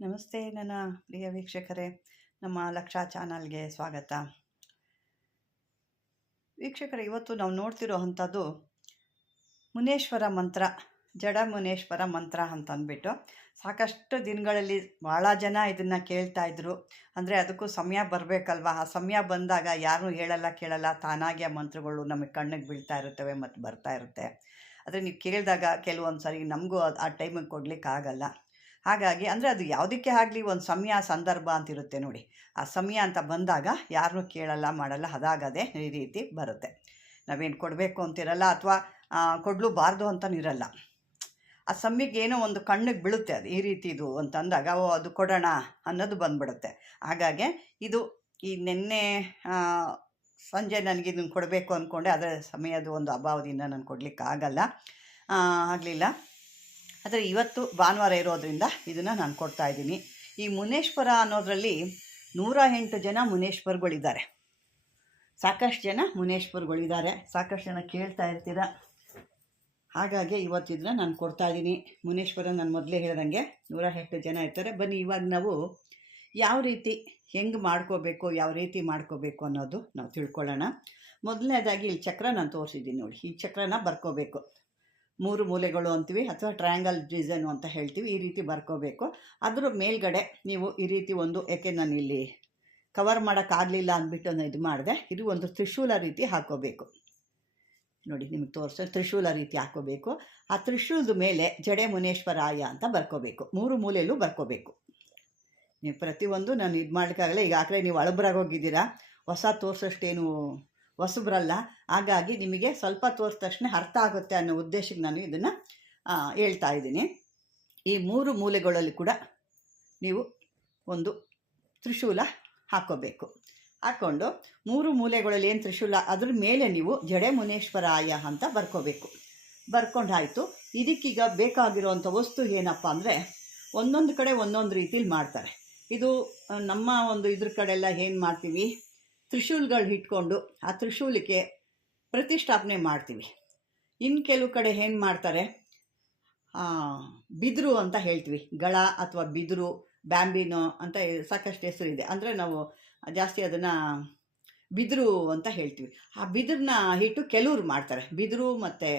ನಮಸ್ತೆ ನನ್ನ ಪ್ರಿಯ ವೀಕ್ಷಕರೇ, ನಮ್ಮ ಲಕ್ಷ ಚಾನಲ್ಗೆ ಸ್ವಾಗತ. ವೀಕ್ಷಕರೇ, ಇವತ್ತು ನಾವು ನೋಡ್ತಿರೋ ಅಂಥದ್ದು ಮುನೇಶ್ವರ ಮಂತ್ರ, ಜಡ ಮುನೇಶ್ವರ ಮಂತ್ರ ಅಂತ ಅಂದ್ಬಿಟ್ಟು ಸಾಕಷ್ಟು ದಿನಗಳಲ್ಲಿ ಭಾಳ ಜನ ಇದನ್ನು ಕೇಳ್ತಾಯಿದ್ರು. ಅಂದರೆ ಅದಕ್ಕೂ ಸಮಯ ಬರಬೇಕಲ್ವ, ಆ ಸಮಯ ಬಂದಾಗ ಯಾರೂ ಹೇಳಲ್ಲ ಕೇಳಲ್ಲ, ತಾನಾಗಿ ಆ ಮಂತ್ರಗಳು ನಮಗೆ ಕಣ್ಣಿಗೆ ಬೀಳ್ತಾ ಇರುತ್ತವೆ ಮತ್ತು ಬರ್ತಾ ಇರುತ್ತೆ. ಆದರೆ ನೀವು ಕೇಳಿದಾಗ ಕೆಲವೊಂದು ಸಾರಿ ನಮಗೂ ಆ ಟೈಮಿಗೆ ಕೊಡಲಿಕ್ಕಾಗಲ್ಲ. ಹಾಗಾಗಿ ಅಂದರೆ ಅದು ಯಾವುದಕ್ಕೆ ಆಗಲಿ ಒಂದು ಸಮಯ ಸಂದರ್ಭ ಅಂತಿರುತ್ತೆ ನೋಡಿ. ಆ ಸಮಯ ಅಂತ ಬಂದಾಗ ಯಾರನ್ನೂ ಕೇಳಲ್ಲ ಮಾಡಲ್ಲ, ಅದಾಗದೇ ಈ ರೀತಿ ಬರುತ್ತೆ. ನಾವೇನು ಕೊಡಬೇಕು ಅಂತಿರಲ್ಲ ಅಥವಾ ಕೊಡಲೂಬಾರ್ದು ಅಂತನಿರಲ್ಲ. ಆ ಸಮಯಕ್ಕೆ ಏನೋ ಒಂದು ಕಣ್ಣಿಗೆ ಬೀಳುತ್ತೆ ಅದು ಈ ರೀತಿ ಇದು ಅಂತಂದಾಗ ಅದು ಕೊಡೋಣ ಅನ್ನೋದು ಬಂದ್ಬಿಡುತ್ತೆ. ಹಾಗಾಗಿ ಇದು ಈ ನಿನ್ನೆ ಸಂಜೆ ನನಗೆ ಇದನ್ನು ಕೊಡಬೇಕು ಅಂದ್ಕೊಂಡೆ, ಅದರ ಸಮಯದ ಒಂದು ಅಭಾವದಿಂದ ನಾನು ಕೊಡಲಿಕ್ಕಾಗಲ್ಲ ಆಗಲಿಲ್ಲ. ಆದರೆ ಇವತ್ತು ಭಾನುವಾರ ಇರೋದರಿಂದ ಇದನ್ನು ನಾನು ಕೊಡ್ತಾಯಿದ್ದೀನಿ. ಈ ಮುನೇಶ್ವರ ಅನ್ನೋದರಲ್ಲಿ 108 ಜನ ಮುನೇಶ್ವರಗಳಿದ್ದಾರೆ. ಸಾಕಷ್ಟು ಜನ ಮುನೇಶ್ವರಗಳಿದ್ದಾರೆ, ಸಾಕಷ್ಟು ಜನ ಕೇಳ್ತಾ ಇರ್ತೀರ. ಹಾಗಾಗಿ ಇವತ್ತು ಇದನ್ನ ನಾನು ಕೊಡ್ತಾಯಿದ್ದೀನಿ. ಮುನೇಶ್ವರ ನಾನು ಮೊದಲೇ ಹೇಳ್ದಂಗೆ 108 ಜನ ಇರ್ತಾರೆ. ಬನ್ನಿ ಇವಾಗ ನಾವು ಯಾವ ರೀತಿ ಹೆಂಗೆ ಮಾಡ್ಕೋಬೇಕು, ಯಾವ ರೀತಿ ಮಾಡ್ಕೋಬೇಕು ಅನ್ನೋದು ನಾವು ತಿಳ್ಕೊಳ್ಳೋಣ. ಮೊದಲನೇದಾಗಿ ಇಲ್ಲಿ ಚಕ್ರ ನಾನು ತೋರಿಸಿದ್ದೀನಿ ನೋಡಿ. ಈ ಚಕ್ರನ ಬರ್ಕೋಬೇಕು. 3 ಮೂಲೆಗಳು ಅಂತೀವಿ ಅಥವಾ ಟ್ರಯಾಂಗಲ್ ಡಿಸೈನು ಅಂತ ಹೇಳ್ತೀವಿ. ಈ ರೀತಿ ಬರ್ಕೋಬೇಕು. ಅದರ ಮೇಲ್ಗಡೆ ನೀವು ಈ ರೀತಿ ಒಂದು, ಏಕೆ ನಾನು ಇಲ್ಲಿ ಕವರ್ ಮಾಡೋಕ್ಕಾಗಲಿಲ್ಲ ಅಂದ್ಬಿಟ್ಟು ನಾನು ಇದು ಮಾಡಿದೆ, ಇದು ಒಂದು ತ್ರಿಶೂಲ ರೀತಿ ಹಾಕ್ಕೋಬೇಕು ನೋಡಿ. ನಿಮಗೆ ತ್ರಿಶೂಲ ರೀತಿ ಹಾಕ್ಕೋಬೇಕು. ಆ ತ್ರಿಶೂಲದ ಮೇಲೆ ಜಡೆ ಮುನೇಶ್ವರಾಯ ಅಂತ ಬರ್ಕೋಬೇಕು. 3 ಮೂಲೆಯಲ್ಲೂ ಬರ್ಕೋಬೇಕು. ನೀವು ಪ್ರತಿಯೊಂದು ನಾನು ಇದು ಮಾಡಲಿಕ್ಕಾಗಲ್ಲ. ಈಗಾಗಲೇ ನೀವು ಹೋಗಿದ್ದೀರಾ, ಹೊಸ ತೋರಿಸೋಷ್ಟೇನು ಹೊಸಬ್ರಲ್ಲ. ಹಾಗಾಗಿ ನಿಮಗೆ ಸ್ವಲ್ಪ ತೋರಿಸಿದ ತಕ್ಷಣ ಅರ್ಥ ಆಗುತ್ತೆ ಅನ್ನೋ ಉದ್ದೇಶಕ್ಕೆ ನಾನು ಇದನ್ನು ಹೇಳ್ತಾ ಇದ್ದೀನಿ. ಈ 3 ಮೂಲೆಗಳಲ್ಲಿ ಕೂಡ ನೀವು ಒಂದು ತ್ರಿಶೂಲ ಹಾಕ್ಕೋಬೇಕು. ಹಾಕ್ಕೊಂಡು 3 ಮೂಲೆಗಳಲ್ಲಿ ಏನು ತ್ರಿಶೂಲ ಅದ್ರ ಮೇಲೆ ನೀವು ಜಡೆ ಮುನೇಶ್ವರಾಯ ಅಂತ ಬರ್ಕೋಬೇಕು. ಬರ್ಕೊಂಡಾಯಿತು. ಇದಕ್ಕೀಗ ಬೇಕಾಗಿರೋವಂಥ ವಸ್ತು ಏನಪ್ಪ ಅಂದರೆ, ಒಂದೊಂದು ಕಡೆ ಒಂದೊಂದು ರೀತಿಲಿ ಮಾಡ್ತಾರೆ. ಇದು ನಮ್ಮ ಒಂದು ಇದ್ರ ಕಡೆ ಎಲ್ಲ ಏನು ಮಾಡ್ತೀವಿ, ತ್ರಿಶೂಲ್ಗಳು ಇಟ್ಕೊಂಡು ಆ ತ್ರಿಶೂಲಕ್ಕೆ ಪ್ರತಿಷ್ಠಾಪನೆ ಮಾಡ್ತೀವಿ. ಇನ್ನು ಕೆಲವು ಕಡೆ ಏನು ಮಾಡ್ತಾರೆ, ಬಿದಿರು ಅಂತ ಹೇಳ್ತೀವಿ. ಗಳ ಅಥವಾ ಬಿದಿರು, ಬ್ಯಾಂಬಿನೋ ಅಂತ ಸಾಕಷ್ಟು ಹೆಸರಿದೆ. ಅಂದರೆ ನಾವು ಜಾಸ್ತಿ ಅದನ್ನು ಬಿದಿರು ಅಂತ ಹೇಳ್ತೀವಿ. ಆ ಬಿದಿರನ್ನ ಇಟ್ಟು ಕೆಲವ್ರು ಮಾಡ್ತಾರೆ. ಬಿದಿರು ಮತ್ತು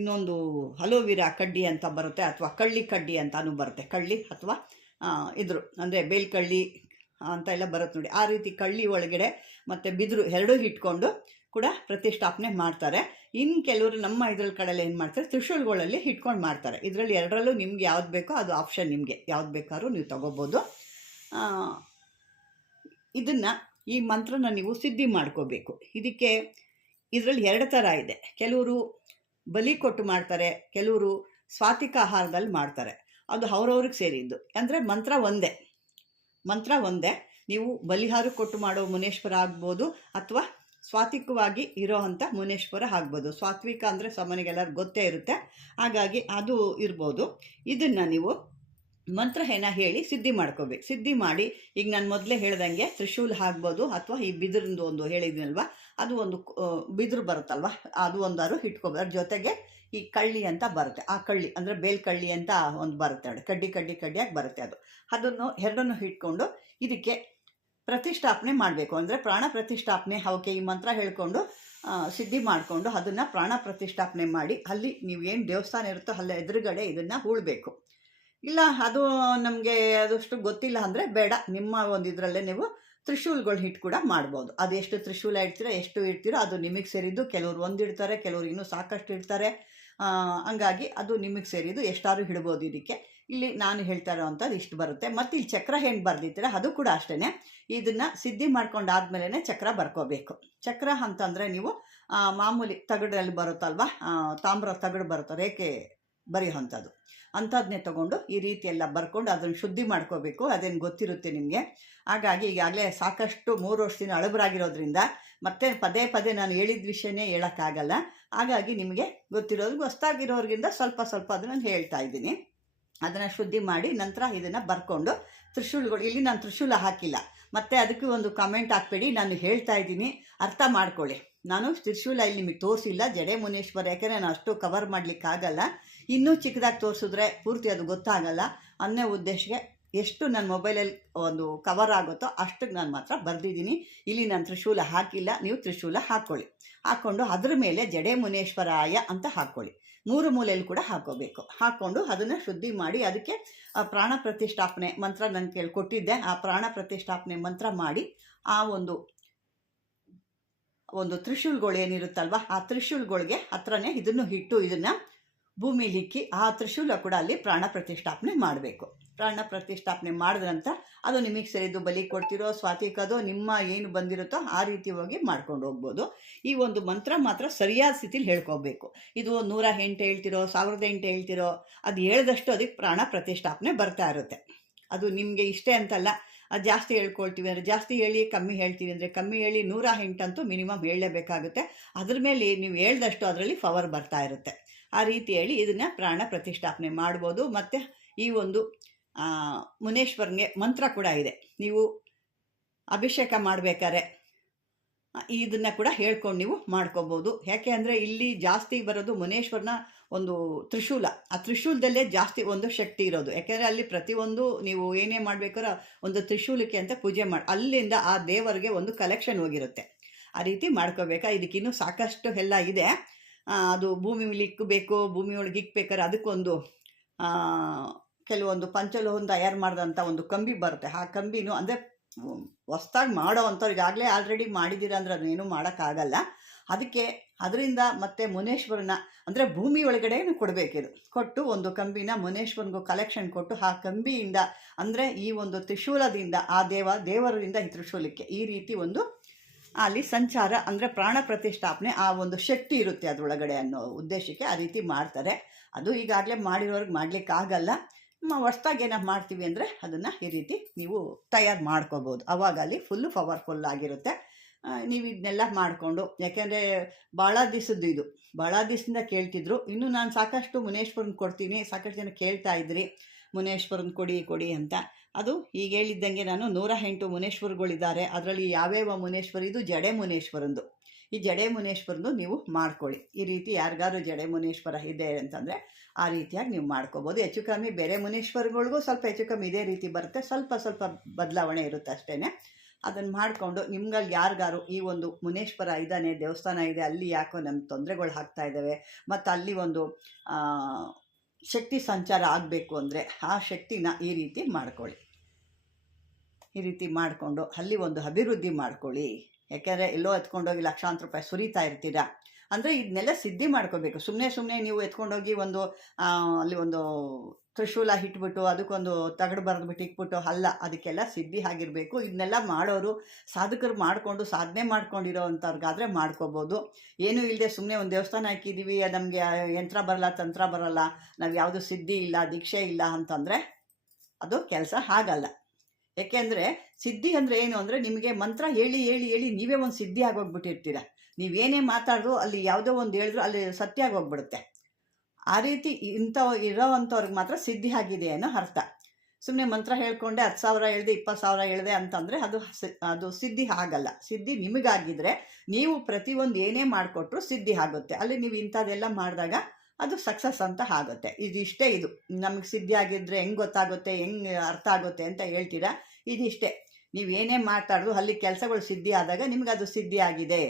ಇನ್ನೊಂದು ಅಲೋವಿರಾ ಕಡ್ಡಿ ಅಂತ ಬರುತ್ತೆ, ಅಥವಾ ಕಳ್ಳಿ ಕಡ್ಡಿ ಅಂತಲೂ ಬರುತ್ತೆ. ಕಳ್ಳಿ ಅಥವಾ ಇದ್ರು ಅಂದರೆ ಬೇಲ್ಕಳ್ಳಿ ಅಂತ ಎಲ್ಲ ಬರುತ್ತೆ ನೋಡಿ. ಆ ರೀತಿ ಕಳ್ಳಿ ಒಳಗಡೆ ಮತ್ತು ಬಿದಿರು ಎರಡೂ ಇಟ್ಕೊಂಡು ಕೂಡ ಪ್ರತಿಷ್ಠಾಪನೆ ಮಾಡ್ತಾರೆ. ಇನ್ನು ಕೆಲವರು ನಮ್ಮ ಇದ್ರಲ್ಲಿ ಕಡೆಯಲ್ಲಿ ಏನು ಮಾಡ್ತಾರೆ, ತ್ರಿಶೂಲ್ಗಳಲ್ಲಿ ಇಟ್ಕೊಂಡು ಮಾಡ್ತಾರೆ. ಇದರಲ್ಲಿ ಎರಡರಲ್ಲೂ ನಿಮ್ಗೆ ಯಾವ್ದು ಬೇಕೋ ಅದು ಆಪ್ಷನ್, ನಿಮಗೆ ಯಾವ್ದು ಬೇಕಾದ್ರೂ ನೀವು ತೊಗೋಬೋದು. ಇದನ್ನು ಈ ಮಂತ್ರನ ನೀವು ಸಿದ್ಧಿ ಮಾಡ್ಕೋಬೇಕು. ಇದಕ್ಕೆ ಇದರಲ್ಲಿ 2 ಥರ ಇದೆ. ಕೆಲವರು ಬಲಿ ಕೊಟ್ಟು ಮಾಡ್ತಾರೆ, ಕೆಲವರು ಸ್ವಾತಿಕ ಆಹಾರದಲ್ಲಿ ಮಾಡ್ತಾರೆ. ಅದು ಅವ್ರವ್ರಿಗೆ ಸೇರಿದ್ದು. ಅಂದರೆ ಮಂತ್ರ ಒಂದೇ. ನೀವು ಬಲಿಹಾರ ಕೊಟ್ಟು ಮಾಡೋ ಮುನೇಶ್ವರ ಆಗ್ಬೋದು, ಅಥವಾ ಸ್ವಾತ್ವಿಕವಾಗಿ ಇರೋ ಅಂಥ ಮುನೇಶ್ವರ ಆಗ್ಬೋದು. ಸ್ವಾತ್ವಿಕ ಅಂದರೆ ಸಾಮಾನ್ಯಗೆಲ್ಲರೂ ಗೊತ್ತೇ ಇರುತ್ತೆ, ಹಾಗಾಗಿ ಅದು ಇರ್ಬೋದು. ಇದನ್ನು ನೀವು ಮಂತ್ರ ಹೇಳಿ ಸಿದ್ಧಿ ಮಾಡ್ಕೋಬೇಕು. ಸಿದ್ಧಿ ಮಾಡಿ ಈಗ ನಾನು ಮೊದಲೇ ಹೇಳ್ದಂಗೆ ತ್ರಿಶೂಲ್ ಆಗ್ಬೋದು, ಅಥವಾ ಈ ಬಿದಿರಿಂದು ಒಂದು ಹೇಳಿದ್ನಲ್ವ, ಅದು ಒಂದು ಬಿದಿರು ಬರುತ್ತಲ್ವ, ಅದು ಒಂದಾರು ಇಟ್ಕೋಬೇಕು. ಅದ್ರ ಜೊತೆಗೆ ಈ ಕಳ್ಳಿ ಅಂತ ಬರುತ್ತೆ. ಆ ಕಳ್ಳಿ ಅಂದರೆ ಬೇಲ್ಕಳ್ಳಿ ಅಂತ ಒಂದು ಬರುತ್ತೆ ನೋಡಿ, ಕಡ್ಡಿಯಾಗಿ ಬರುತ್ತೆ. ಅದನ್ನು ಎರಡನ್ನು ಇಟ್ಕೊಂಡು ಇದಕ್ಕೆ ಪ್ರತಿಷ್ಠಾಪನೆ ಮಾಡಬೇಕು. ಅಂದರೆ ಪ್ರಾಣ ಪ್ರತಿಷ್ಠಾಪನೆ. ಅವಕ್ಕೆ ಈ ಮಂತ್ರ ಹೇಳ್ಕೊಂಡು ಸಿದ್ಧಿ ಮಾಡಿಕೊಂಡು ಅದನ್ನು ಪ್ರಾಣ ಪ್ರತಿಷ್ಠಾಪನೆ ಮಾಡಿ ಅಲ್ಲಿ ನೀವೇನು ದೇವಸ್ಥಾನ ಇರುತ್ತೋ ಅಲ್ಲ ಎದುರುಗಡೆ ಇದನ್ನು ಹೂಳಬೇಕು. ಇಲ್ಲ ಅದು ನಮಗೆ ಅದಷ್ಟು ಗೊತ್ತಿಲ್ಲ ಅಂದರೆ ಬೇಡ, ನಿಮ್ಮ ಒಂದು ಇದರಲ್ಲೇ ನೀವು ತ್ರಿಶೂಲ್ಗಳು ಹಿಟ್ಟು ಕೂಡ ಮಾಡ್ಬೋದು. ಅದು ಎಷ್ಟು ತ್ರಿಶೂಲ ಇಡ್ತೀರೋ, ಎಷ್ಟು ಇಡ್ತೀರೋ ಅದು ನಿಮಗೆ ಸೇರಿದ್ದು. ಕೆಲವರು ಒಂದು ಇಡ್ತಾರೆ, ಕೆಲವರು ಇನ್ನೂ ಸಾಕಷ್ಟು ಇಡ್ತಾರೆ. ಹಂಗಾಗಿ ಅದು ನಿಮಗೆ ಸೇರಿದ್ದು, ಎಷ್ಟಾದ್ರೂ ಇಡ್ಬೋದು. ಇದಕ್ಕೆ ಇಲ್ಲಿ ನಾನು ಹೇಳ್ತಾ ಇರೋವಂಥದ್ದು ಇಷ್ಟು ಬರುತ್ತೆ. ಮತ್ತು ಇಲ್ಲಿ ಚಕ್ರ ಹೆಂಗೆ ಬರ್ದಿದ್ದೀರ ಅದು ಕೂಡ ಅಷ್ಟೇ. ಇದನ್ನು ಸಿದ್ಧಿ ಮಾಡ್ಕೊಂಡಾದ್ಮೇಲೆ ಚಕ್ರ ಬರ್ಕೋಬೇಕು. ಚಕ್ರ ಅಂತಂದರೆ ನೀವು ಮಾಮೂಲಿ ತಗಡಲ್ಲಿ ಬರುತ್ತಲ್ವ, ತಾಮ್ರ ತಗಡು ಬರುತ್ತೆ, ರೇಖೆ ಬರೆಯುವಂಥದ್ದು ಅಂಥದ್ದನ್ನೇ ತೊಗೊಂಡು ಈ ರೀತಿ ಎಲ್ಲ ಬರ್ಕೊಂಡು ಅದನ್ನು ಶುದ್ಧಿ ಮಾಡ್ಕೋಬೇಕು. ಅದೇನು ಗೊತ್ತಿರುತ್ತೆ ನಿಮಗೆ. ಹಾಗಾಗಿ ಈಗಾಗಲೇ ಸಾಕಷ್ಟು 3 ವರ್ಷದಿಂದ ಹಳಬರಾಗಿರೋದ್ರಿಂದ ಮತ್ತೆ ಪದೇ ನಾನು ಹೇಳಿದ ವಿಷಯನೇ ಹೇಳೋಕ್ಕಾಗಲ್ಲ. ಹಾಗಾಗಿ ನಿಮಗೆ ಗೊತ್ತಿರೋದು, ಹೊಸ್ದಾಗಿರೋರಿಗಿಂತ ಸ್ವಲ್ಪ ಅದನ್ನು ಹೇಳ್ತಾ ಇದ್ದೀನಿ. ಅದನ್ನು ಶುದ್ಧಿ ಮಾಡಿ ನಂತರ ಇದನ್ನು ಬರ್ಕೊಂಡು ತ್ರಿಶೂಲ್ಗಳು, ಇಲ್ಲಿ ನಾನು ತ್ರಿಶೂಲ ಹಾಕಿಲ್ಲ. ಮತ್ತು ಅದಕ್ಕೆ ಒಂದು ಕಮೆಂಟ್ ಹಾಕ್ಬೇಡಿ, ನಾನು ಹೇಳ್ತಾ ಇದ್ದೀನಿ, ಅರ್ಥ ಮಾಡ್ಕೊಳ್ಳಿ. ನಾನು ತ್ರಿಶೂಲ ಇಲ್ಲಿ ನಿಮಗೆ ತೋರಿಸಿಲ್ಲ ಜಡೆ ಮುನೇಶ್ವರ, ಯಾಕೆಂದರೆ ನಾನು ಅಷ್ಟು ಕವರ್ ಮಾಡಲಿಕ್ಕಾಗಲ್ಲ. ಇನ್ನೂ ಚಿಕ್ಕದಾಗಿ ತೋರಿಸಿದ್ರೆ ಪೂರ್ತಿ ಅದು ಗೊತ್ತಾಗಲ್ಲ ಅನ್ನೋ ಉದ್ದೇಶಕ್ಕೆ ಎಷ್ಟು ನನ್ನ ಮೊಬೈಲಲ್ಲಿ ಒಂದು ಕವರ್ ಆಗುತ್ತೋ ಅಷ್ಟಕ್ಕೆ ನಾನು ಮಾತ್ರ ಬರೆದಿದ್ದೀನಿ. ಇಲ್ಲಿ ನಾನು ತ್ರಿಶೂಲ ಹಾಕಿಲ್ಲ, ನೀವು ತ್ರಿಶೂಲ ಹಾಕ್ಕೊಂಡು ಅದ್ರ ಮೇಲೆ ಜಡೆ ಮುನೇಶ್ವರಾಯ ಅಂತ ಹಾಕ್ಕೊಳ್ಳಿ. 3 ಮೂಲೆಯಲ್ಲಿ ಕೂಡ ಹಾಕೋಬೇಕು. ಹಾಕ್ಕೊಂಡು ಅದನ್ನು ಶುದ್ಧಿ ಮಾಡಿ ಅದಕ್ಕೆ ಪ್ರಾಣ ಪ್ರತಿಷ್ಠಾಪನೆ ಮಂತ್ರ ನಾನು ಕೊಟ್ಟಿದ್ದೆ. ಆ ಪ್ರಾಣ ಪ್ರತಿಷ್ಠಾಪನೆ ಮಂತ್ರ ಮಾಡಿ ಆ ಒಂದು ತ್ರಿಶೂಲ್ಗಳು ಏನಿರುತ್ತಲ್ವ ಆ ತ್ರಿಶೂಲ್ಗಳಿಗೆ ಹತ್ರನೇ ಇದನ್ನು ಇಟ್ಟು ಇದನ್ನು ಭೂಮಿಲಿ ಇಕ್ಕಿ ಆ ತ್ರಿಶೂಲ ಕೂಡ ಅಲ್ಲಿ ಪ್ರಾಣ ಪ್ರತಿಷ್ಠಾಪನೆ ಮಾಡಬೇಕು. ಪ್ರಾಣ ಪ್ರತಿಷ್ಠಾಪನೆ ಮಾಡಿದ ನಂತರ ಅದು ನಿಮಗೆ ಸರಿದು ಬಲಿ ಕೊಡ್ತಿರೋ ಸ್ವಾತಿಕದೋ ನಿಮ್ಮ ಏನು ಬಂದಿರುತ್ತೋ ಆ ರೀತಿ ಹೋಗಿ ಮಾಡ್ಕೊಂಡು ಹೋಗ್ಬೋದು. ಈ ಒಂದು ಮಂತ್ರ ಮಾತ್ರ ಸರಿಯಾದ ಸ್ಥಿತಿಲಿ ಹೇಳ್ಕೋಬೇಕು. ಇದು 108 ಹೇಳ್ತಿರೋ 1008 ಹೇಳ್ತಿರೋ ಅದು ಹೇಳ್ದಷ್ಟು ಅದಕ್ಕೆ ಪ್ರಾಣ ಪ್ರತಿಷ್ಠಾಪನೆ ಬರ್ತಾ ಇರುತ್ತೆ. ಅದು ನಿಮಗೆ ಇಷ್ಟೇ ಅಂತಲ್ಲ, ಅದು ಜಾಸ್ತಿ ಹೇಳ್ಕೊಳ್ತೀವಿ ಅಂದರೆ ಜಾಸ್ತಿ ಹೇಳಿ, ಕಮ್ಮಿ ಹೇಳ್ತೀವಿ ಅಂದರೆ ಕಮ್ಮಿ ಹೇಳಿ, 108 ಅಂತೂ ಮಿನಿಮಮ್ ಹೇಳಲೇಬೇಕಾಗುತ್ತೆ. ಅದ್ರ ಮೇಲೆ ನೀವು ಹೇಳ್ದಷ್ಟು ಅದರಲ್ಲಿ ಪವರ್ ಬರ್ತಾ ಇರುತ್ತೆ. ಆ ರೀತಿ ಹೇಳಿ ಇದನ್ನು ಪ್ರಾಣ ಪ್ರತಿಷ್ಠಾಪನೆ ಮಾಡ್ಬೋದು. ಮತ್ತು ಈ ಒಂದು ಮುನೇಶ್ವರನಿಗೆ ಮಂತ್ರ ಕೂಡ ಇದೆ. ನೀವು ಅಭಿಷೇಕ ಮಾಡಬೇಕಾದ್ರೆ ಇದನ್ನು ಕೂಡ ಹೇಳ್ಕೊಂಡು ನೀವು ಮಾಡ್ಕೋಬೋದು. ಯಾಕೆ ಅಂದರೆ ಇಲ್ಲಿ ಜಾಸ್ತಿ ಬರೋದು ಮುನೇಶ್ವರನ ಒಂದು ತ್ರಿಶೂಲ. ಆ ತ್ರಿಶೂಲದಲ್ಲೇ ಜಾಸ್ತಿ ಒಂದು ಶಕ್ತಿ ಇರೋದು. ಯಾಕೆಂದರೆ ಅಲ್ಲಿ ಪ್ರತಿಯೊಂದು ನೀವು ಏನೇ ಮಾಡಬೇಕಾದ್ರೆ ಒಂದು ತ್ರಿಶೂಲಕ್ಕೆ ಅಂತ ಪೂಜೆ ಅಲ್ಲಿಂದ ಆ ದೇವರಿಗೆ ಒಂದು ಕಲೆಕ್ಷನ್ ಹೋಗಿರುತ್ತೆ. ಆ ರೀತಿ ಮಾಡ್ಕೋಬೇಕಾ. ಇದಕ್ಕಿನ್ನೂ ಸಾಕಷ್ಟು ಎಲ್ಲ ಇದೆ. ಅದು ಭೂಮಿ ಮೇಲೆ ಇಕ್ಕಬೇಕು, ಭೂಮಿ ಒಳಗೆ ಇಕ್ಬೇಕಾದ್ರೆ ಅದಕ್ಕೊಂದು ಕೆಲವೊಂದು ಪಂಚಲೋಹದಿಂದ ತಯಾರು ಮಾಡಿದಂಥ ಒಂದು ಕಂಬಿ ಬರುತ್ತೆ. ಆ ಕಂಬಿನೂ ಅಂದರೆ ಹೊಸ್ದಾಗಿ ಮಾಡೋ ಅಂಥವ್ರಿಗೆ ಆಗಲೇ ಆಲ್ರೆಡಿ ಮಾಡಿದ್ದೀರ ಅಂದರೆ ಅದನ್ನೇನು ಮಾಡೋಕ್ಕಾಗಲ್ಲ. ಅದಕ್ಕೆ ಅದರಿಂದ ಮತ್ತು ಮುನೇಶ್ವರನ ಅಂದರೆ ಭೂಮಿ ಒಳಗಡೆನೂ ಕೊಡಬೇಕಿದು. ಕೊಟ್ಟು ಒಂದು ಕಂಬಿನ ಮುನೇಶ್ವರನಿಗೂ ಕಲೆಕ್ಷನ್ ಕೊಟ್ಟು ಆ ಕಂಬಿಯಿಂದ ಅಂದರೆ ಈ ಒಂದು ತ್ರಿಶೂಲದಿಂದ ಆ ದೇವರಿಂದ ಈ ತ್ರಿಶೂಲಕ್ಕೆ ಈ ರೀತಿ ಒಂದು ಅಲ್ಲಿ ಸಂಚಾರ ಅಂದರೆ ಪ್ರಾಣ ಪ್ರತಿಷ್ಠಾಪನೆ ಆ ಒಂದು ಶಕ್ತಿ ಇರುತ್ತೆ ಅದರೊಳಗಡೆ ಅನ್ನೋ ಉದ್ದೇಶಕ್ಕೆ ಆ ರೀತಿ ಮಾಡ್ತಾರೆ. ಅದು ಈಗಾಗಲೇ ಮಾಡಿರೋರ್ಗೆ ಮಾಡಲಿಕ್ಕಾಗಲ್ಲ. ಹೊಸ್ದಾಗಿ ಏನೋ ಮಾಡ್ತೀವಿ ಅಂದರೆ ಅದನ್ನು ಈ ರೀತಿ ನೀವು ತಯಾರು ಮಾಡ್ಕೋಬೋದು. ಆವಾಗ ಅಲ್ಲಿ ಫುಲ್ಲು ಪವರ್ಫುಲ್ ಆಗಿರುತ್ತೆ. ನೀವು ಇದನ್ನೆಲ್ಲ ಮಾಡಿಕೊಂಡು, ಯಾಕೆಂದರೆ ಭಾಳ ದಿವಸದಿಂದ ಕೇಳ್ತಿದ್ರು. ಇನ್ನು ನಾನು ಸಾಕಷ್ಟು ಮುನೇಶ್ವರನ್ ಕೊಡ್ತೀನಿ, ಸಾಕಷ್ಟು ಜನ ಕೇಳ್ತಾ ಇದ್ರಿ ಮುನೇಶ್ವರನ್ ಕೊಡಿ ಅಂತ. ಅದು ಈಗ ಹೇಳಿದ್ದಂಗೆ ನಾನು 108 ಮುನೇಶ್ವರಗಳಿದ್ದಾರೆ. ಅದರಲ್ಲಿ ಯಾವ್ಯಾವ ಮುನೇಶ್ವರ, ಇದು ಜಡೆ ಮುನೇಶ್ವರಂದು. ಈ ಜಡೆ ಮುನೇಶ್ವರಂದು ನೀವು ಮಾಡ್ಕೊಳ್ಳಿ. ಈ ರೀತಿ ಯಾರಿಗಾರು ಜಡೆ ಮುನೇಶ್ವರ ಇದೆ ಅಂತಂದರೆ ಆ ರೀತಿಯಾಗಿ ನೀವು ಮಾಡ್ಕೋಬೋದು. ಹೆಚ್ಚು ಕಮ್ಮಿ ಬೇರೆ ಮುನೇಶ್ವರಗಳಿಗೂ ಸ್ವಲ್ಪ ಹೆಚ್ಚು ಕಮ್ಮಿ ಇದೇ ರೀತಿ ಬರುತ್ತೆ. ಸ್ವಲ್ಪ ಬದಲಾವಣೆ ಇರುತ್ತೆ ಅಷ್ಟೇ. ಅದನ್ನು ಮಾಡಿಕೊಂಡು ನಿಮ್ಗಲ್ಲಿ ಯಾರಿಗಾರು ಈ ಒಂದು ಮುನೇಶ್ವರ ಇದ್ದಾನೆ, ದೇವಸ್ಥಾನ ಇದೆ, ಅಲ್ಲಿ ಯಾಕೋ ನಮ್ಗೆ ತೊಂದರೆಗಳು ಆಗ್ತಾ ಇದ್ದಾವೆ ಮತ್ತು ಅಲ್ಲಿ ಒಂದು ಶಕ್ತಿ ಸಂಚಾರ ಆಗಬೇಕು ಅಂದರೆ ಆ ಶಕ್ತಿನ ಈ ರೀತಿ ಮಾಡ್ಕೊಳ್ಳಿ. ಈ ರೀತಿ ಮಾಡಿಕೊಂಡು ಅಲ್ಲಿ ಒಂದು ಅಭಿವೃದ್ಧಿ ಮಾಡ್ಕೊಳ್ಳಿ. ಯಾಕೆಂದರೆ ಎಲ್ಲೋ ಎತ್ಕೊಂಡೋಗಿ ಲಕ್ಷಾಂತರ ರೂಪಾಯಿ ಸುರಿತಾ ಇರ್ತೀರ ಅಂದರೆ ಇದನ್ನೆಲ್ಲ ಸಿದ್ಧಿ ಮಾಡ್ಕೋಬೇಕು. ಸುಮ್ಮನೆ ನೀವು ಎತ್ಕೊಂಡೋಗಿ ಒಂದು ಅಲ್ಲಿ ಒಂದು ತ್ರಿಶೂಲ ಇಟ್ಬಿಟ್ಟು ಅದಕ್ಕೊಂದು ತಗಡು ಬರೆದ್ಬಿಟ್ಟು ಇಟ್ಬಿಟ್ಟು ಅಲ್ಲ, ಅದಕ್ಕೆಲ್ಲ ಸಿದ್ಧಿ ಆಗಿರಬೇಕು. ಇದನ್ನೆಲ್ಲ ಮಾಡೋರು ಸಾಧಕರು ಮಾಡಿಕೊಂಡು ಸಾಧನೆ ಮಾಡ್ಕೊಂಡಿರೋ ಅಂಥವ್ರಿಗಾದರೆ ಮಾಡ್ಕೋಬೋದು. ಏನೂ ಇಲ್ಲದೆ ಸುಮ್ಮನೆ ಒಂದು ದೇವಸ್ಥಾನ ಹಾಕಿದ್ದೀವಿ, ನಮಗೆ ಯಂತ್ರ ಬರಲ್ಲ, ತಂತ್ರ ಬರಲ್ಲ, ನಾವು ಯಾವುದು ಸಿದ್ಧಿ ಇಲ್ಲ, ದೀಕ್ಷೆ ಇಲ್ಲ ಅಂತಂದರೆ ಅದು ಕೆಲಸ ಆಗಲ್ಲ. ಏಕೆಂದರೆ ಸಿದ್ಧಿ ಅಂದರೆ ಏನು ಅಂದರೆ ನಿಮಗೆ ಮಂತ್ರ ಹೇಳಿ ನೀವೇ ಒಂದು ಸಿದ್ಧಿ ಆಗೋಗ್ಬಿಟ್ಟಿರ್ತೀರ. ನೀವೇನೇ ಮಾತಾಡಿದ್ರು ಅಲ್ಲಿ ಯಾವುದೋ ಒಂದು ಹೇಳಿದ್ರು ಅಲ್ಲಿ ಸತ್ಯ ಆಗೋಗ್ಬಿಡುತ್ತೆ. ಆ ರೀತಿ ಇರೋವಂಥವ್ರಿಗೆ ಮಾತ್ರ ಸಿದ್ಧಿ ಆಗಿದೆ ಅನ್ನೋ ಅರ್ಥ. ಸುಮ್ಮನೆ ಮಂತ್ರ ಹೇಳ್ಕೊಂಡೆ 10,000 ಹೇಳಿದೆ 20,000 ಹೇಳಿದೆ ಅಂತಂದರೆ ಅದು ಸಿದ್ಧಿ ಆಗಲ್ಲ. ಸಿದ್ಧಿ ನಿಮಗಾಗಿದ್ದರೆ ನೀವು ಪ್ರತಿಯೊಂದು ಏನೇ ಮಾಡಿಕೊಟ್ರು ಸಿದ್ಧಿ ಆಗುತ್ತೆ. ಅಲ್ಲಿ ನೀವು ಇಂಥದ್ದೆಲ್ಲ ಮಾಡಿದಾಗ ಅದು ಸಕ್ಸಸ್ ಅಂತ ಆಗುತ್ತೆ. ಇದಿಷ್ಟೇ. ಇದು ನಮಗೆ ಸಿದ್ಧಿ ಆಗಿದ್ದರೆ ಹೆಂಗೆ ಗೊತ್ತಾಗುತ್ತೆ, ಹೆಂಗೆ ಅರ್ಥ ಆಗುತ್ತೆ ಅಂತ ಹೇಳ್ತೀರಾ. ಇದಿಷ್ಟೇ. ನೀವೇನೇ ಮಾತಾಡಿದ್ರು ಅಲ್ಲಿ ಕೆಲಸಗಳು ಸಿದ್ಧಿ ಆದಾಗ ನಿಮ್ಗೆ ಅದು ಸಿದ್ಧಿ ಆಗಿದೆ.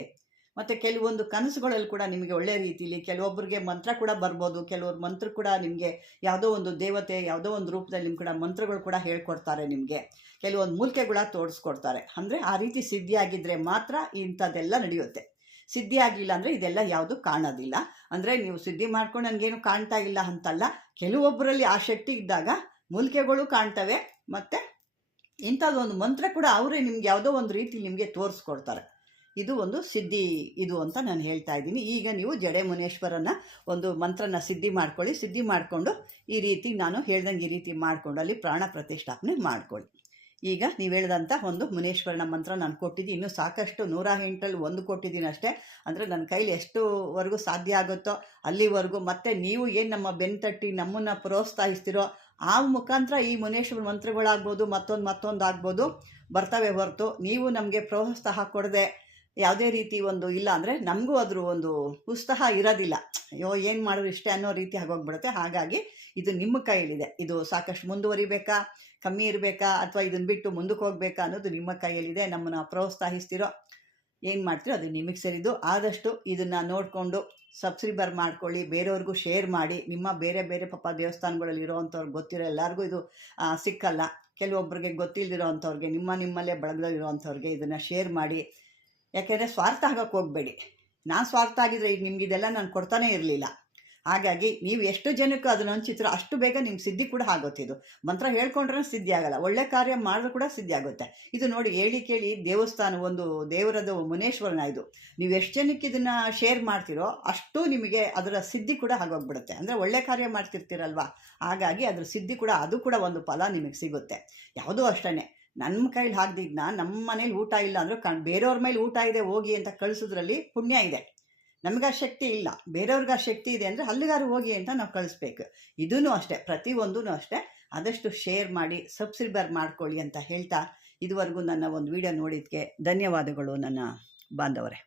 ಮತ್ತು ಕೆಲವೊಂದು ಕನಸುಗಳಲ್ಲಿ ಕೂಡ ನಿಮಗೆ ಒಳ್ಳೆ ರೀತಿಯಲ್ಲಿ ಕೆಲವೊಬ್ಬರಿಗೆ ಮಂತ್ರ ಕೂಡ ಬರ್ಬೋದು. ಕೆಲವ್ರ ಮಂತ್ರ ಕೂಡ ನಿಮಗೆ ಯಾವುದೋ ಒಂದು ದೇವತೆ ಯಾವುದೋ ಒಂದು ರೂಪದಲ್ಲಿ ನಿಮ್ಮ ಕೂಡ ಮಂತ್ರಗಳು ಕೂಡ ಹೇಳ್ಕೊಡ್ತಾರೆ. ನಿಮಗೆ ಕೆಲವೊಂದು ಮೂಲಿಕೆಗಳ ತೋರಿಸ್ಕೊಡ್ತಾರೆ. ಅಂದರೆ ಆ ರೀತಿ ಸಿದ್ಧಿ ಆಗಿದ್ದರೆ ಮಾತ್ರ ಇಂಥದ್ದೆಲ್ಲ ನಡೆಯುತ್ತೆ. ಸಿದ್ಧಿ ಆಗಲಿಲ್ಲ ಅಂದರೆ ಇದೆಲ್ಲ ಯಾವುದು ಕಾಣೋದಿಲ್ಲ. ಅಂದರೆ ನೀವು ಸಿದ್ಧಿ ಮಾಡ್ಕೊಂಡು ನನಗೇನು ಕಾಣ್ತಾ ಇಲ್ಲ ಅಂತಲ್ಲ, ಕೆಲವೊಬ್ಬರಲ್ಲಿ ಆ ಶಕ್ತಿ ಇದ್ದಾಗ ಮೂಲಿಕೆಗಳು ಕಾಣ್ತವೆ ಮತ್ತು ಇಂಥದ್ದೊಂದು ಮಂತ್ರ ಕೂಡ ಅವರೇ ನಿಮ್ಗೆ ಯಾವುದೋ ಒಂದು ರೀತಿ ನಿಮಗೆ ತೋರಿಸ್ಕೊಡ್ತಾರೆ. ಇದು ಒಂದು ಸಿದ್ಧಿ ಇದು ಅಂತ ನಾನು ಹೇಳ್ತಾ ಇದ್ದೀನಿ. ಈಗ ನೀವು ಜಡೆ ಮುನೇಶ್ವರನ ಒಂದು ಮಂತ್ರನ ಸಿದ್ಧಿ ಮಾಡ್ಕೊಳ್ಳಿ. ಸಿದ್ಧಿ ಮಾಡಿಕೊಂಡು ಈ ರೀತಿ ನಾನು ಹೇಳ್ದಂಗೆ ಈ ರೀತಿ ಮಾಡಿಕೊಂಡು ಅಲ್ಲಿ ಪ್ರಾಣ ಪ್ರತಿಷ್ಠಾಪನೆ ಮಾಡ್ಕೊಳ್ಳಿ. ಈಗ ನೀವು ಹೇಳಿದಂಥ ಒಂದು ಮುನೇಶ್ವರನ ಮಂತ್ರ ನಾನು ಕೊಟ್ಟಿದ್ದೀನಿ. ಇನ್ನೂ ಸಾಕಷ್ಟು 108ರಲ್ಲಿ ಒಂದು ಕೊಟ್ಟಿದ್ದೀನಿ ಅಷ್ಟೇ. ಅಂದರೆ ನನ್ನ ಕೈಲಿ ಎಷ್ಟುವರೆಗೂ ಸಾಧ್ಯ ಆಗುತ್ತೋ ಅಲ್ಲಿವರೆಗೂ. ಮತ್ತು ನೀವು ಏನು ನಮ್ಮ ಬೆನ್ನು ತಟ್ಟಿ ನಮ್ಮನ್ನು ಪ್ರೋತ್ಸಾಹಿಸ್ತಿರೋ ಆ ಮುಖಾಂತರ ಈ ಮುನೇಶ್ವರ ಮಂತ್ರಗಳಾಗ್ಬೋದು ಮತ್ತೊಂದು ಆಗ್ಬೋದು ಬರ್ತವೆ ಹೊರತು ನೀವು ನಮಗೆ ಪ್ರೋತ್ಸಾಹ ಕೊಡದೆ ಯಾವುದೇ ರೀತಿ ಒಂದು ಇಲ್ಲ ಅಂದರೆ ನಮಗೂ ಅದ್ರ ಒಂದು ಉತ್ಸಾಹ ಇರೋದಿಲ್ಲ. ಅಯ್ಯೋ ಏನು ಮಾಡೋದು ಇಷ್ಟೇ ಅನ್ನೋ ರೀತಿ ಆಗೋಗ್ಬಿಡುತ್ತೆ. ಹಾಗಾಗಿ ಇದು ನಿಮ್ಮ ಕೈಯಲ್ಲಿದೆ. ಇದು ಸಾಕಷ್ಟು ಮುಂದುವರಿಬೇಕಾ, ಕಮ್ಮಿ ಇರಬೇಕಾ, ಅಥವಾ ಇದನ್ನು ಬಿಟ್ಟು ಮುಂದಕ್ಕೆ ಹೋಗಬೇಕಾ ಅನ್ನೋದು ನಿಮ್ಮ ಕೈಯಲ್ಲಿದೆ. ನಮ್ಮನ್ನು ಪ್ರೋತ್ಸಾಹಿಸ್ತಿರೋ ಏನು ಮಾಡ್ತೀರೋ ಅದು ನಿಮಗೆ ಸೇರಿದ್ದು. ಆದಷ್ಟು ಇದನ್ನು ನೋಡಿಕೊಂಡು ಸಬ್ಸ್ಕ್ರೈಬರ್ ಮಾಡ್ಕೊಳ್ಳಿ, ಬೇರೆಯವ್ರಿಗೂ ಶೇರ್ ಮಾಡಿ. ನಿಮ್ಮ ಬೇರೆ ಬೇರೆ ಪಾಪ ದೇವಸ್ಥಾನಗಳಲ್ಲಿ ಇರೋವಂಥವ್ರಿಗೆ ಗೊತ್ತಿರೋ ಎಲ್ಲರಿಗೂ ಇದು ಸಿಕ್ಕಲ್ಲ. ಕೆಲವೊಬ್ಬರಿಗೆ ಗೊತ್ತಿಲ್ಲದಿರೋ ಅಂಥವ್ರಿಗೆ, ನಿಮ್ಮಲ್ಲೇ ಬಳಗದಲ್ಲಿರೋವಂಥವ್ರಿಗೆ ಇದನ್ನು ಶೇರ್ ಮಾಡಿ. ಯಾಕೆಂದರೆ ಸ್ವಾರ್ಥ ಆಗೋಕ್ಕೆ ಹೋಗಬೇಡಿ. ನಾನು ಸ್ವಾರ್ಥ ಆಗಿದ್ರೆ ಈಗ ನಿಮಗಿದೆಲ್ಲ ನಾನು ಕೊಡ್ತಾನೇ ಇರಲಿಲ್ಲ. ಹಾಗಾಗಿ ನೀವು ಎಷ್ಟು ಜನಕ್ಕೆ ಅದನ್ನು ಹಂಚಿತ್ರೋ ಅಷ್ಟು ಬೇಗ ನಿಮ್ಮ ಸಿದ್ಧಿ ಕೂಡ ಆಗುತ್ತೆ. ಇದು ಮಂತ್ರ ಹೇಳ್ಕೊಂಡ್ರೆ ಸಿದ್ಧಿ ಆಗಲ್ಲ, ಒಳ್ಳೆ ಕಾರ್ಯ ಮಾಡಿದ್ರು ಕೂಡ ಸಿದ್ಧಿ ಆಗುತ್ತೆ. ಇದು ನೋಡಿ, ಹೇಳಿ ಕೇಳಿ ದೇವಸ್ಥಾನ ಒಂದು ದೇವರದು ಮುನೇಶ್ವರನ ಇದು. ನೀವು ಎಷ್ಟು ಜನಕ್ಕೆ ಇದನ್ನು ಶೇರ್ ಮಾಡ್ತೀರೋ ಅಷ್ಟು ನಿಮಗೆ ಅದರ ಸಿದ್ಧಿ ಕೂಡ ಆಗೋಗ್ಬಿಡುತ್ತೆ. ಅಂದರೆ ಒಳ್ಳೆ ಕಾರ್ಯ ಮಾಡ್ತಿರ್ತೀರಲ್ವ, ಹಾಗಾಗಿ ಅದ್ರ ಸಿದ್ಧಿ ಕೂಡ ಅದು ಕೂಡ ಒಂದು ಫಲ ನಿಮಗೆ ಸಿಗುತ್ತೆ. ಯಾವುದೂ ಅಷ್ಟೇ, ನಮ್ಮ ಕೈಲಿ ಹಾಕ್ದಿದ್ನ ನಮ್ಮ ಮನೇಲಿ ಊಟ ಇಲ್ಲ ಅಂದರೂ ಬೇರೆಯವ್ರ ಮೇಲೆ ಊಟ ಇದೆ ಹೋಗಿ ಅಂತ ಕಳಿಸೋದ್ರಲ್ಲಿ ಪುಣ್ಯ ಇದೆ. ನಮಗೆ ಆ ಶಕ್ತಿ ಇಲ್ಲ, ಬೇರೆಯವ್ರಿಗೆ ಆ ಶಕ್ತಿ ಇದೆ ಅಂದರೆ ಅಲ್ಲಿಗಾರು ಹೋಗಿ ಅಂತ ನಾವು ಕಳಿಸ್ಬೇಕು. ಇದೂ ಅಷ್ಟೇ, ಪ್ರತಿಯೊಂದೂ ಅಷ್ಟೇ. ಆದಷ್ಟು ಶೇರ್ ಮಾಡಿ, ಸಬ್ಸ್ಕ್ರೈಬರ್ ಮಾಡ್ಕೊಳ್ಳಿ ಅಂತ ಹೇಳ್ತಾ, ಇದುವರೆಗೂ ನನ್ನ ಒಂದು ವಿಡಿಯೋ ನೋಡಿದ್ದಕ್ಕೆ ಧನ್ಯವಾದಗಳು ನನ್ನ ಬಾಂಧವರೇ.